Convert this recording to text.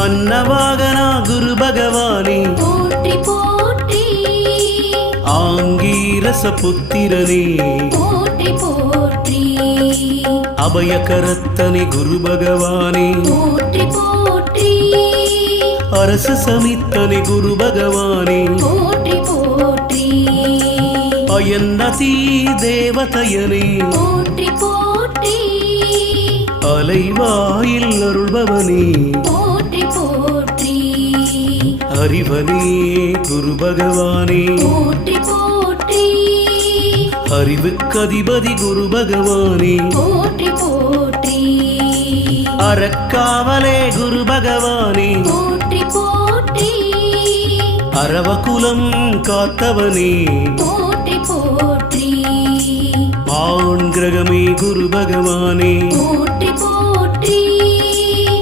அன்னவாகனா குரு பகவானே போற்றி போற்றி ஆங்கீரச புத்திரனே போற்றி போற்றி அபயகரத்தனே குரு பகவானே போற்றி போற்றி அரச சமித்தனே குரு பகவானே போற்றி போற்றி அயன்னதி தேவதையனே போற்றி போற்றி அலைவாயில் அருள்பவனே போற்றி போற்றி அறிவனே குரு பகவானே போற்றி போற்றி அறிவுக்கதிபதி குரு பகவானே போற்றி போற்றி அறக்காவலே குரு பகவானே போற்றி போற்றி அரவகுலம் காத்தவனே போற்றி போற்றி ஆண் கிரகமே குரு பகவானே போற்றி